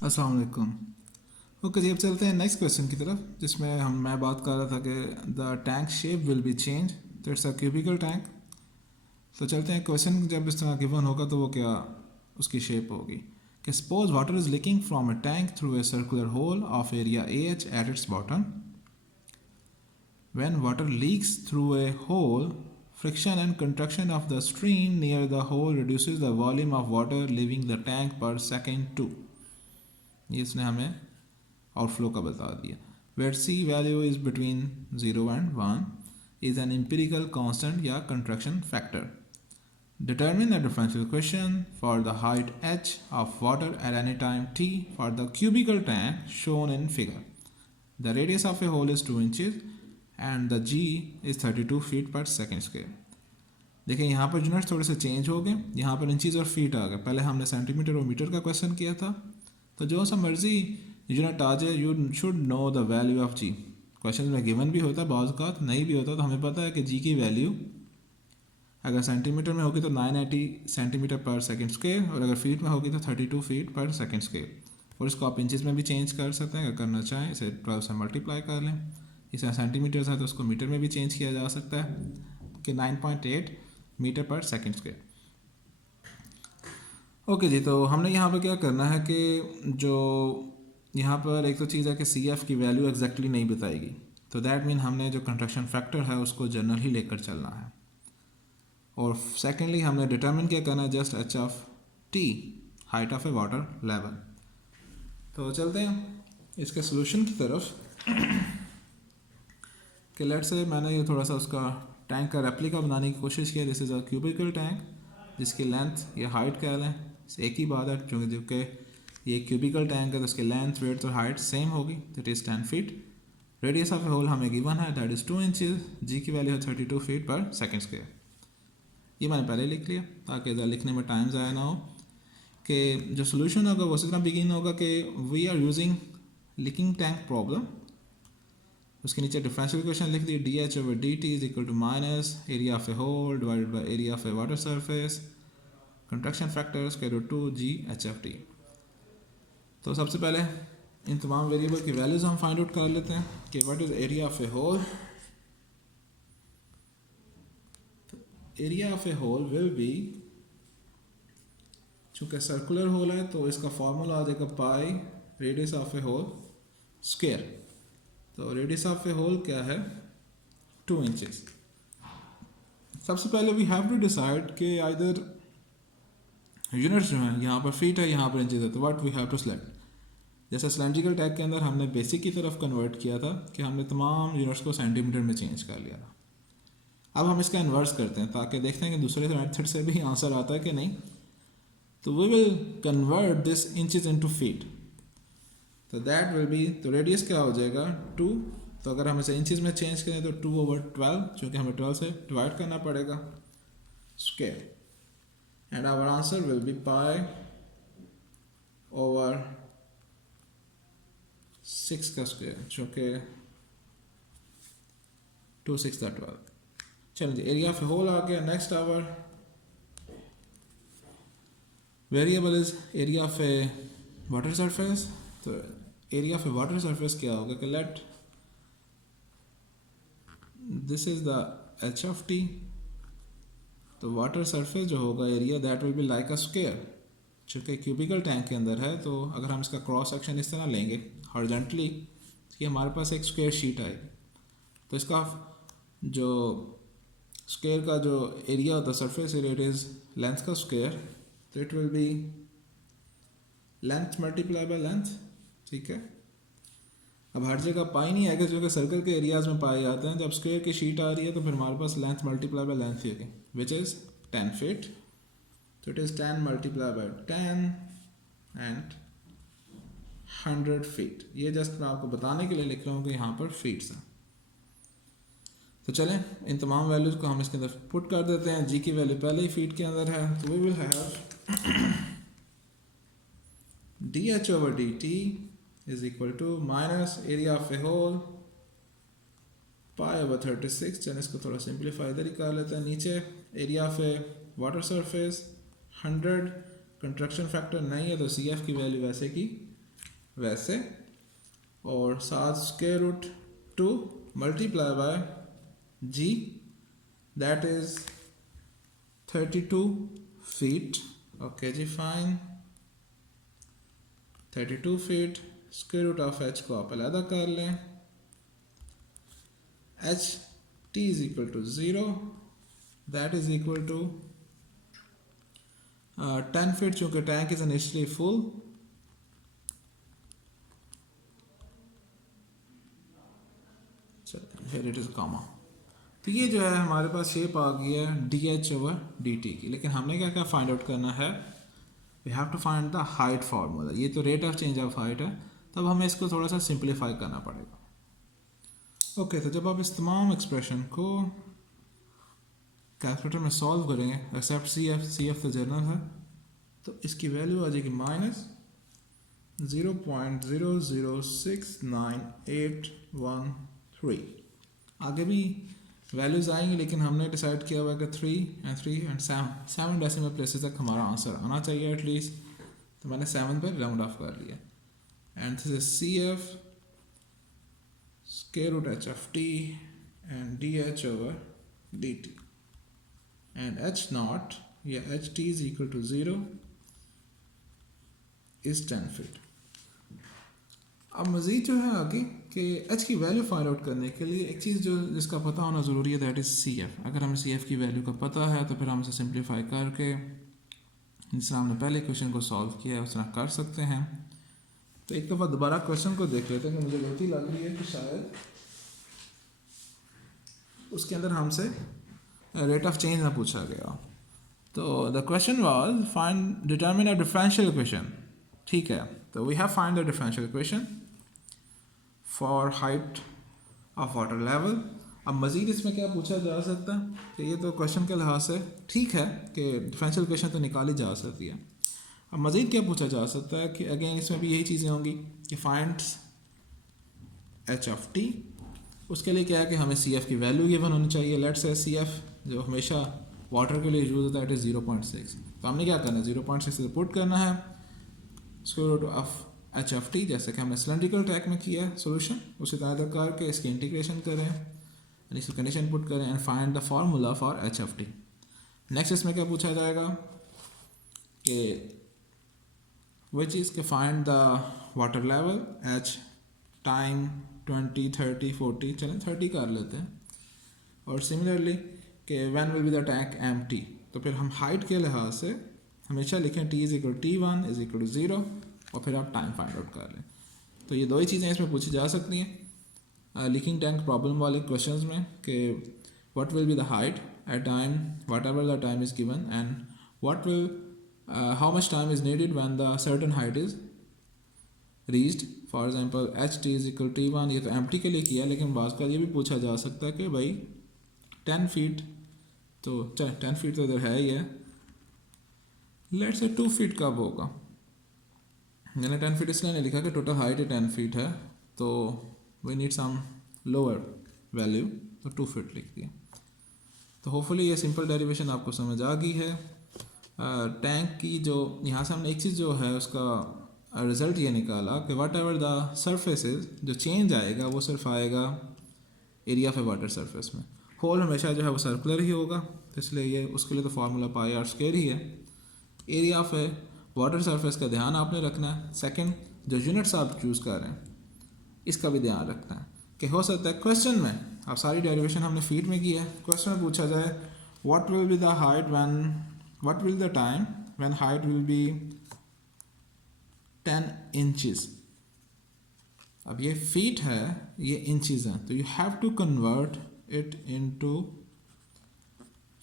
अस्सलाम वालेकुम। ओके जी, अब चलते हैं नेक्स्ट क्वेश्चन की तरफ, जिसमें मैं बात कर रहा था कि the tank shape will be change, तो इट्स अ क्यूबिकल टैंक। तो चलते हैं, क्वेश्चन जब इस तरह गिवन होगा तो वो क्या उसकी शेप होगी कि suppose water is leaking from a tank through a circular hole of area H at its bottom. When water leaks through a hole, friction and contraction of the stream near the hole reduces the volume of water leaving the tank per second to, ये इसने हमें outflow का बता दिया। Where C value is between 0 and 1 is an empirical constant या contraction factor. Determine the differential equation for the height h of water at any time t for the cubical tank shown in figure. The radius of a hole is 2 inches and the g is 32 feet per second square. देखिए यहाँ पर units थोड़े से change हो गए, यहाँ पर inches और फीट आ गए। पहले हमने सेंटीमीटर और मीटर का क्वेश्चन किया था, तो जो सा मर्जी यूनिट आ जाए, you should know the value of G. Question में गिवन भी होता है, बाज़ का नहीं भी होता, तो हमें पता है कि जी की वैल्यू अगर सेंटीमीटर में होगी तो 980 सेंटीमीटर पर सेकेंड स्क्वायर, और अगर फीट में होगी तो 32 फीट पर सेकेंड स्क्वायर। और इसको आप इंचज़ में भी चेंज कर सकते हैं, अगर करना चाहें इसे 12 से मल्टीप्लाई कर लें। इसे सेंटीमीटर्स है तो उसको मीटर में भी चेंज किया जा सकता है कि 9.8 मीटर पर सेकेंड स्क्वायर। ओके जी, तो हमने यहाँ पर क्या करना है कि जो यहाँ पर एक तो चीज़ है कि सी एफ की वैल्यू एग्जैक्टली नहीं बताएगी, तो दैट मीन हमने जो कंट्रैक्शन फैक्टर है उसको जनरल ही लेकर चलना है। और सेकेंडली हमने डिटर्मिन क्या करना है, just H of T, height of a water level. तो चलते हैं इसके सोल्यूशन की तरफ कि लेट से मैंने ये थोड़ा सा उसका टैंक का रेप्लिका बनाने की कोशिश किया। This is a cubical tank जिसकी लेंथ या हाइट कह लें, एक ही बात है, क्योंकि जो कि ये क्यूबिकल टैंक है तो उसकी लेंथ, वेड्थ और हाइट सेम होगी, that is 10 feet. Radius of a hole हमें गिवन है, दैट इज़ 2 इंचज। जी की वैल्यू है 32 फीट पर सेकेंड स्क्वायर। ये मैंने पहले लिख लिया ताकि इधर लिखने में टाइम ज़ाया ना हो। कि जो सोल्यूशन होगा वो इस तरह बिगिन होगा कि we are using leaking tank problem. उसके नीचे डिफरेंशियल इक्वेशन लिख दी, D H over D T is equal to minus area of a hole divided by area of a water surface, contraction factor square root 2 G H F T. तो सबसे पहले इन तमाम variable की values हम find out कर लेते हैं कि what is area of a hole. Area of a hole will be, चूँकि सर्कुलर होल है तो इसका फॉर्मूला आ जाएगा pi radius of a hole square. तो रेडियस ऑफ ए होल क्या है, 2 इंचज। सबसे पहले वी हैव टू डिसाइड कि आइदर यूनिट्स जो हैं, यहाँ पर फीट है, यहाँ पर इंचज है, तो what we have to select. जैसे सिलेंड्रिकल टैग के अंदर हमने बेसिक की तरफ कन्वर्ट किया था कि हमने तमाम यूनिट्स को सेंटीमीटर में चेंज कर लिया था। अब हम इसका इन्वर्स करते हैं ताकि देखते हैं कि दूसरे मेथड से भी आंसर आता है कि नहीं। तो we will convert this inches into feet, तो दैट विल बी, तो रेडियस क्या हो जाएगा 2। तो अगर हम इसे इंचज में चेंज करें तो 2/12, क्योंकि हमें 12 से डिवाइड करना पड़ेगा, square. And our answer will be pi over 6 का स्क्वायर, जो कि 2 6 12। चलिए, एरिया ऑफ होल आ गया। Next our variable is area of a water surface. तो area of a water surface क्या होगा कि let this is the H of T. तो वाटर सरफेस जो होगा area, that will be like a square. चूँकि क्यूबिकल टैंक के अंदर है तो अगर हम इसका क्रॉस सेक्शन इस तरह लेंगे हॉरिजॉन्टली, तो हमारे पास एक स्क्वायर शीट आएगी। तो इसका जो स्क्वायर का जो एरिया होता है, surface area, it is length का स्क्वायर, तो it will be length multiply by length. ठीक है, अब हर जगह पाई नहीं आएगा क्योंकि सर्कल के एरियाज में पाए जाते हैं। जब स्क्वायर की शीट आ रही है तो फिर हमारे पास लेंथ मल्टीप्लाई बाय लेंथ ही होगी, विच इज़ 10 फीट। तो it is 10 multiply by 10 and 100 feet. ये जस्ट मैं आपको बताने के लिए लिख रहा हूँ कि यहाँ पर फीट्स हैं। तो चलें, इन तमाम वैल्यूज़ को हम इसके अंदर पुट कर देते हैं। जी की वैल्यू पहले ही फीट के अंदर है, तो we will have D H over D T is equal to minus area of a hole pi over 36। चलें, इसको थोड़ा सिंप्लीफाई इधर ही कर लेते हैं। नीचे area of a water surface 100, contraction factor नहीं है तो सी एफ की वैल्यू वैसे की वैसे, और साथ square root 2 multiply by g, that is 32 feet. Okay ji, fine. 32 feet, square root of h को आप अलग कर लें, h t is equal to 0, that is equal to 10 feet, चूँकि tank is initially full, here it is comma। तो ये जो है हमारे पास शेप आ गई है D H over D T की। लेकिन हमने क्या क्या फाइंड आउट करना है, we have to find the height formula. ये तो rate of change of height है, तब हमें इसको थोड़ा सा सिंप्लीफाई करना पड़ेगा। ओके, तो जब आप इस तमाम एक्सप्रेशन को कैलकुलेटर में सॉल्व करेंगे, एक्सेप्ट सी एफ तो जर्नल है, तो इसकी वैल्यू आ जाएगी माइनस 0.006981 आगे भी वैल्यूज़ आएंगी, लेकिन हमने डिसाइड किया हुआ है कि 3 एंड 7 डेसिमल प्लेसेस तक हमारा आंसर आना चाहिए एटलीस्ट, तो मैंने 7 पर राउंड ऑफ कर लिया। And this is c f square root h of t and d H over D t, and h naught या h t is equal to 0 is 10 feet. अब मज़ीद जो है आगे कि एच की वैल्यू फाइंड आउट करने के लिए एक चीज़ जो जिसका पता होना ज़रूरी है, दैट इज़ सी एफ। अगर हमें सी एफ की वैल्यू का पता है तो फिर हम इसे सिंप्लीफाई करके, जिस तरह हमने पहले क्वेश्चन को सॉल्व किया है उस तरह कर सकते हैं। तो एक दफ़ा दोबारा क्वेश्चन को देख लेते हैं कि मुझे गलती लग रही है कि शायद उसके अंदर हमसे रेट ऑफ चेंज ना पूछा गया। तो the question was find determine a differential equation. ठीक है, तो we have find the differential equation for height of water level. अब मज़ीद इसमें क्या पूछा जा सकता है कि ये तो क्वेश्चन के लिहाज से ठीक है कि डिफरेंशियल इक्वेशन तो निकाली जा सकती है। अब मज़ीद क्या पूछा जा सकता है कि अगेन इसमें भी यही चीज़ें होंगी कि फाइंड एच ऑफ टी। उसके लिए क्या है कि हमें सी एफ की वैल्यू गिवन होनी चाहिए। लेट्स से सी एफ जो हमेशा वाटर के लिए यूज होता है इट इज़ 0.6, तो हमने क्या करना है 0.6 से पुट करना है square root of H of T, जैसे कि हमने सिलेंड्रिकल टैक में किया है सोल्यूशन, उसी तरह करके इसकी इंटीग्रेशन करें, इसकी कंडीशन पुट करें and find the formula for H of T. Next इसमें क्या पूछा जाएगा कि विच इज़ के find the water level H, time 20, 30, 40, चलें 30 कर लेते हैं, और सिमिलरली कि when will be the tank empty. तो फिर हम हाइट के लिहाज से हमेशा लिखें T is equal T1 is equal to 0 और फिर आप टाइम फाइंड आउट कर लें। तो ये दो ही चीज़ें इसमें पूछी जा सकती हैं लीकिंग टैंक प्रॉब्लम वाले क्वेश्चंस में कि what will be the height at time whatever the time is given and what will how much time is needed when the certain height is reached. For example H T is equal T1, ये तो empty के लिए किया, लेकिन बाज़ का ये भी पूछा जा सकता है कि भाई 10 फीट, तो 10 फीट तो इधर है ही है, लेट से 2 फीट कब होगा। मैंने 10 फीट इसलिए नहीं लिखा कि टोटल हाइट 10 फीट है, तो we need some lower value, तो 2 फीट लिख दिया। तो होपफुली ये सिंपल डेरिवेशन आपको समझ आ गई है। टैंक की जो यहाँ से हमने एक चीज़ जो है उसका रिज़ल्ट ये निकाला कि वट एवर द सरफेसेस जो चेंज आएगा वो सिर्फ आएगा area of a water surface में। होल हमेशा जो है वो सर्कुलर ही होगा, तो इसलिए ये उसके लिए तो फार्मूला पाई आर स्क्वायर ही है। Area of a water surface का ध्यान आपने रखना है। सेकंड, जो यूनिट्स आप चूज़ कर रहे हैं इसका भी ध्यान रखना है कि हो सकता है क्वेश्चन में, आप सारी डेरिवेशन हमने फीट में की है, क्वेश्चन में पूछा जाए what will be the height when, what will the time when height will be 10 inches. अब ये फीट है, ये इंचेस हैं, तो you have to convert it into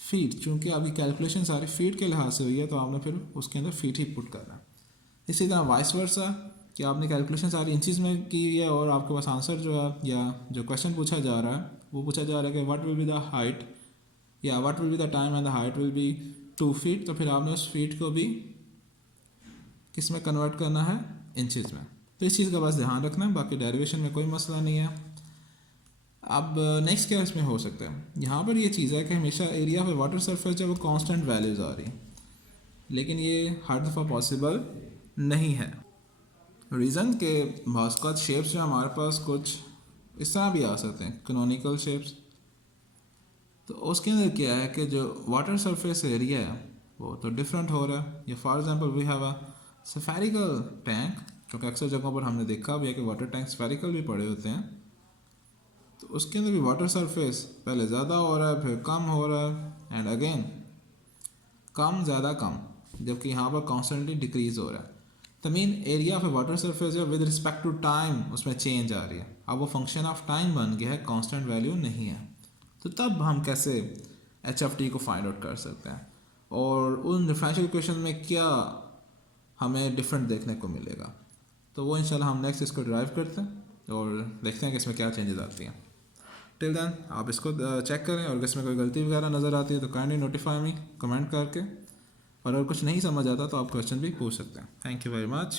feet. चूँकि अभी कैलकुलेशन सारी फीट के लिहाज से हुई है, तो आपने फिर उसके अंदर फीट ही पुट करना है। इसी तरह वाइस वर्सा कि आपने कैलकुलेशन सारी इंचेस में की है और आपके पास आंसर जो है या जो क्वेश्चन पूछा जा रहा है वो पूछा जा रहा है कि what will be the height या what will be the time and the height will be 2 feet, तो फिर आपने उस फीट को भी किस में कन्वर्ट करना है, इंचेस में। तो इस चीज़ का बस ध्यान रखना है, बाकी डेरिवेशन में कोई मसला नहीं है। अब नेक्स्ट क्या इसमें हो सकता है, यहाँ पर ये चीज़ है कि हमेशा एरिया ऑफ वाटर सरफेस जो है वो कांस्टेंट वैल्यूज़ आ रही, लेकिन ये हर दफ़ा पॉसिबल नहीं है। रीज़न के बास्कत शेप्स जो हमारे पास कुछ इस तरह भी आ सकते हैं, कैनोनिकल शेप्स। तो उसके अंदर क्या है कि जो वाटर सरफेस एरिया है वो तो डिफरेंट हो रहा है। या for example we have a spherical tank, क्योंकि अक्सर जगहों पर हमने देखा भी है कि वाटर टैंक स्फेरिकल भी पड़े होते हैं। तो उसके अंदर भी वाटर सरफेस पहले ज़्यादा हो रहा है, फिर कम हो रहा है, एंड अगेन कम ज़्यादा कम, जबकि यहाँ पर कॉन्स्टेंटली डिक्रीज़ हो रहा है। The mean area of a water surface जो विद रिस्पेक्ट टू टाइम उसमें चेंज आ रही है। अब वो फंक्शन ऑफ टाइम बन गया है, कांस्टेंट वैल्यू नहीं है। तो तब हम कैसे एच एफ टी को फाइंड आउट कर सकते हैं, और उन डिफरेंशियल इक्वेशन में क्या हमें डिफरेंट देखने को मिलेगा। तो वो इंशाल्लाह हम नेक्स्ट इसको ड्राइव करते हैं और देखते हैं कि इसमें क्या चेंजेस आती हैं। टिल देन आप इसको चेक करें, और इसमें कोई गलती वगैरह नज़र आती है तो काइंडली नोटिफाई मी कमेंट करके, और अगर कुछ नहीं समझ आता तो आप क्वेश्चन भी पूछ सकते हैं। Thank you very much.